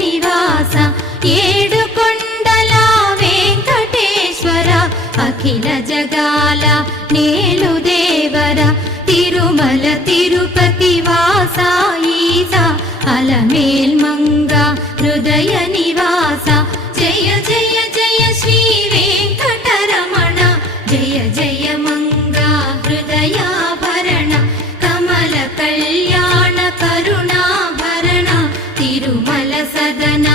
నివాస ఏడుకొండల వెంకటేశ్వర అఖిల జగాల నేలు దేవర తిరుమల తిరుపతి వాస ఈస అలమేల్మంగ హృదయ నివాస జయ జయ జయ శ్రీ వెంకటరమణ జయ జయ మంగ హృదయాభరణ కమల కళ్యాణ కరుణాభరణ తిరుమల సదన